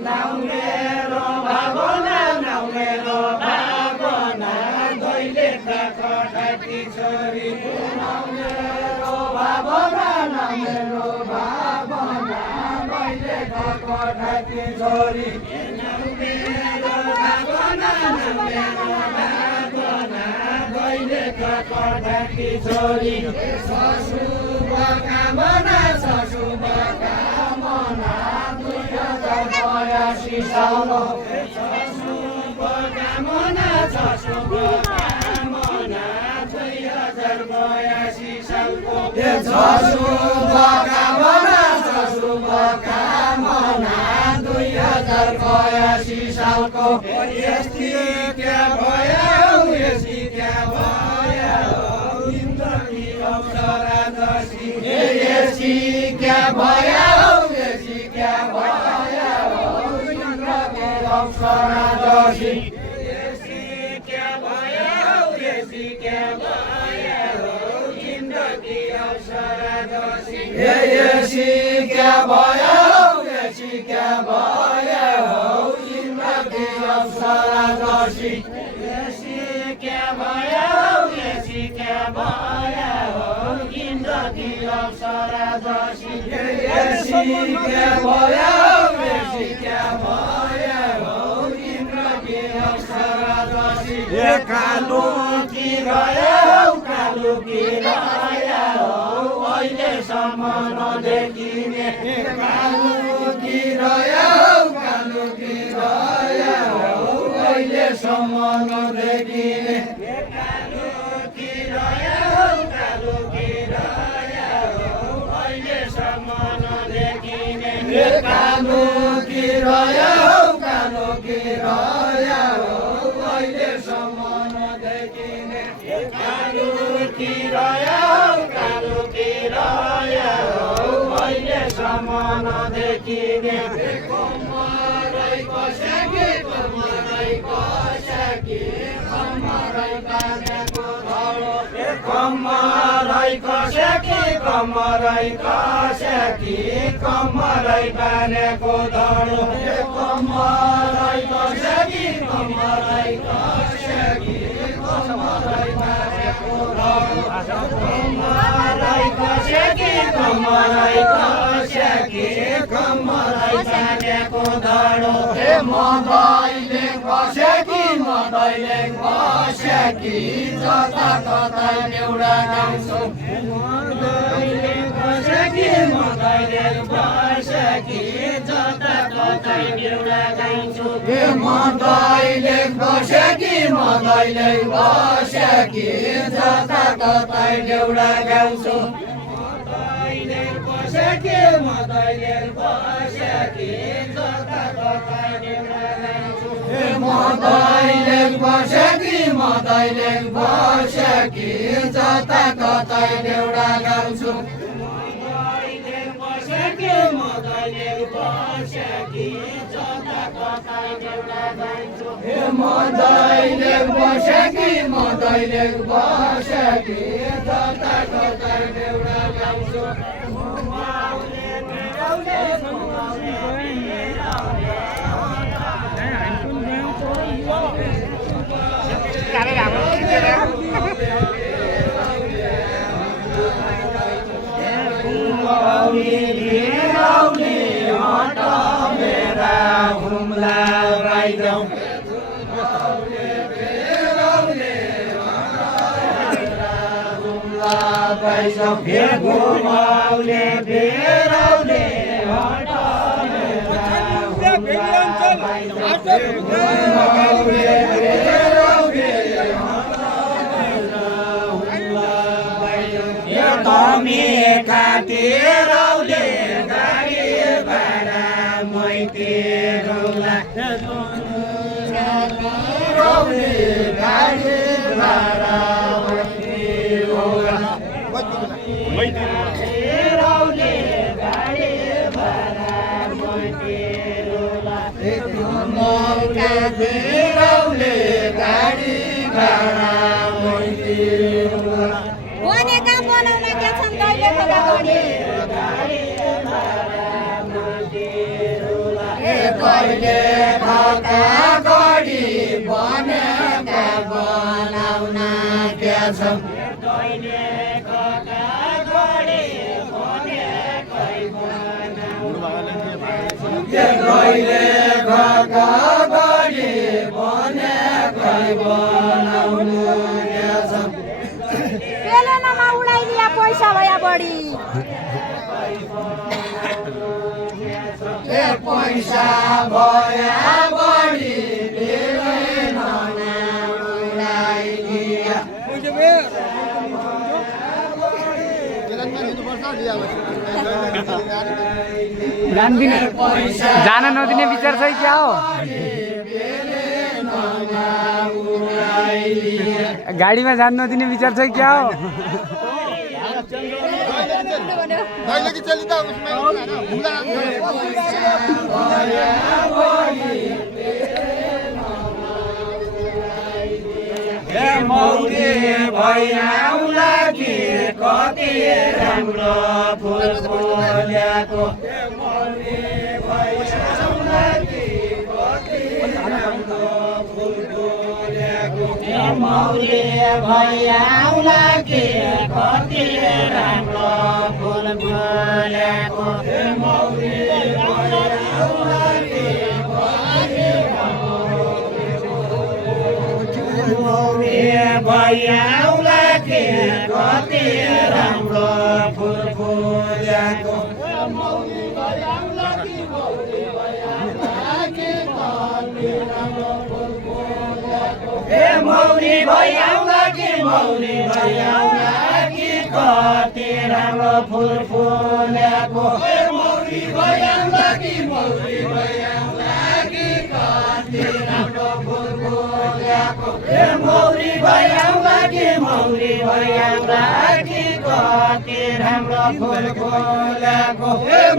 Now मेरो भावना now मेरो भावना दैले खटाकी छोरी नाउ मेरो भावना नाउ मेरो भावना दैले खटाकी छोरी नाउ मेरो भावना नाउ मेरो भावना दैले खटाकी छोरी शुभ कामना शुभ कामना साउलो शुभ कामना शुभ कामना 2082 सालको शुभ कामना शुभ कामना 2082 सालको यस्ती क्या भयो यस्ती क्या भयो इन्द्रकी अप्सरा दशी यस्ती क्या भयो यस्ती क्या भयो अप्सरा दशी यस्ती क्या भयो यस्ती क्या भयो इन्द्रकी अप्सरा दशी यस्ती क्या भयो यस्ती क्या भयो इन्द्रकी अप्सरा दशी यस्ती क्या भयो यस्ती क्या भयो इन्द्रकी अप्सरा दशी यस्ती क्या भयो यस्ती क्या भयो कालो की रह्यो अहिलेसम्म नदेखिने कालो की रह्यो अहिलेसम्म नदेखिने कालो की रह्यो अहिलेसम्म नदेखिने कालो की रह्यो अहिलेसम्म नदेखिने कालो की रह्यो अहिलेसम्म नदेखिने कमरै कसेकी कमरै बाँधेको धलो कमरै कसेकी कमरै बाँधेको धलो कमरै कसेकी कमरै बाँधेको धलो कमरै कसेकी कमरै बाँधेको धलो मदैले कसेकी जता तता एउटा गाउँछु मदैले कसेकी जता तता एउटा गाउँछु मदैले कसेकी जता तता एउटा गाउँछु मदैले कसेकी जता तता एउटा गाउँछु मदैले कसेकी जता तता एउटा गाउँछु मदैले कसेकी जता तता एउटा गाउँछु मदैले कसेकी जता तता एउटा गाउँछु हुम्ला राइजाउँ घुमाउले बेराउले तमी खातिरौले गाडी भाडा मैतिरौला गाडी भाडा मैतिरौला गाडी भाडा मैतिरौला खातिरौले गाडी भाडा मैतिरौला बनाउन कहिले खाका गडी बनेका बनाउन क्या छ कहिले खाका गडी बनेकै बनाउन कहिले खाका गडी बनेकै बनाउन क्या छ पेलेनमा उडाइदिया पैसा भया बढी पैसा भया बढी उडाइदिया जान नदिने विचार छ क्या हो गाडीमा जान नदिने विचार छ क्या हो मौरी भैयाउला कि कति राम्रो फुल फुल्याको मौरी भैयाउला कि कति राम्रो फुल फुल्याको मौरी भैयाउला कि कति राम्रो फुल फुल्याको मौरी भैयाउला कि भैयाउला के कति राम्रो फुल फुल्याको मौरी भैयाउला कि मौरी भैयाउला कि कति राम्रो फुल फुल्याको मौरी भैयाउला कि मौरी भैयाउला कि कति राम्रो फुल फुल्याको मौरी भैयाउला कि मौरी भैयाउला कि कति राम्रो फुल फुल्याको मौरी भैयाउला कि मौरी भैयाउला कि कति राम्रो फुल फुल्याको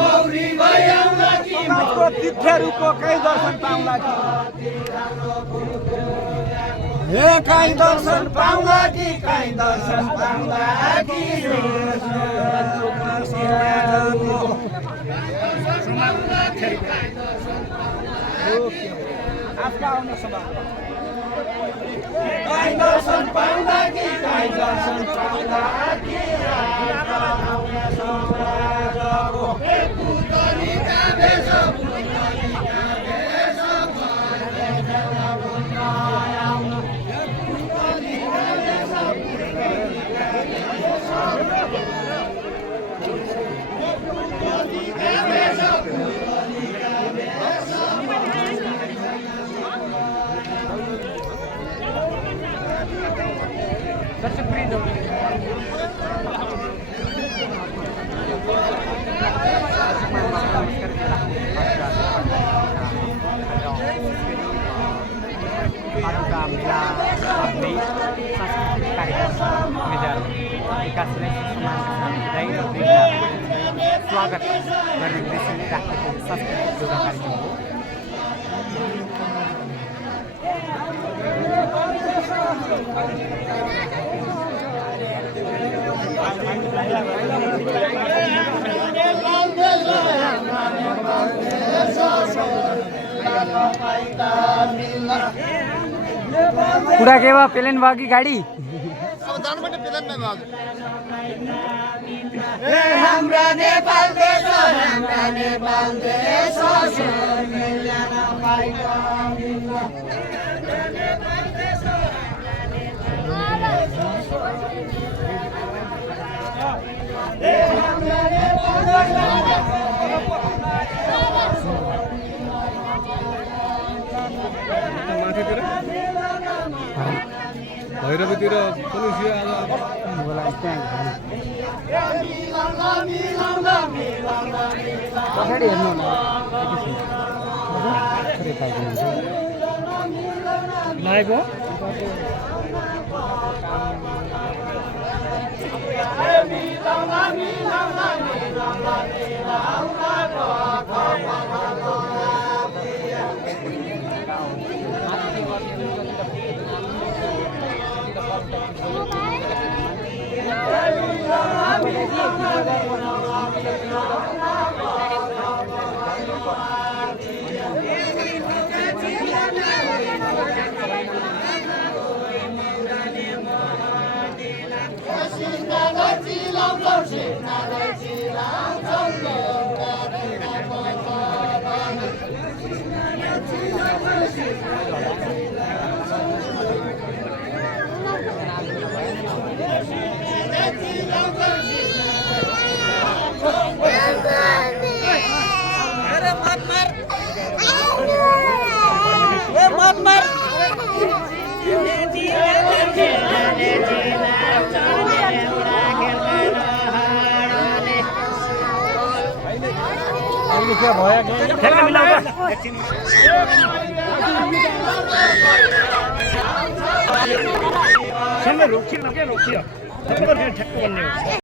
मौरी भैयाउला कि तीर्थहरूको कहीँ दर्शन पाउँला हे कहीँ दर्शन पाउँला कि कहीँ दर्शन पाउँला कि कहीँ दर्शन पाउँदा कि कहीँ दर्शन पाउँदा कि स्वागत गर्ने उद्देश्यले राखेको सांस्कृतिक एउटा कार्यक्रम हो। कुरा के भयो प्लेन भयो कि गाडी हाम्रा नेपाल देश मिल्दैन पाइका भैरवतिर पुलिसिया पछाडि हेर्नु होला लागेको ठ्याक्क मिलाउँदा सँगै रोकिएन क्या रोकियो ठ्याक्क भन्ने हो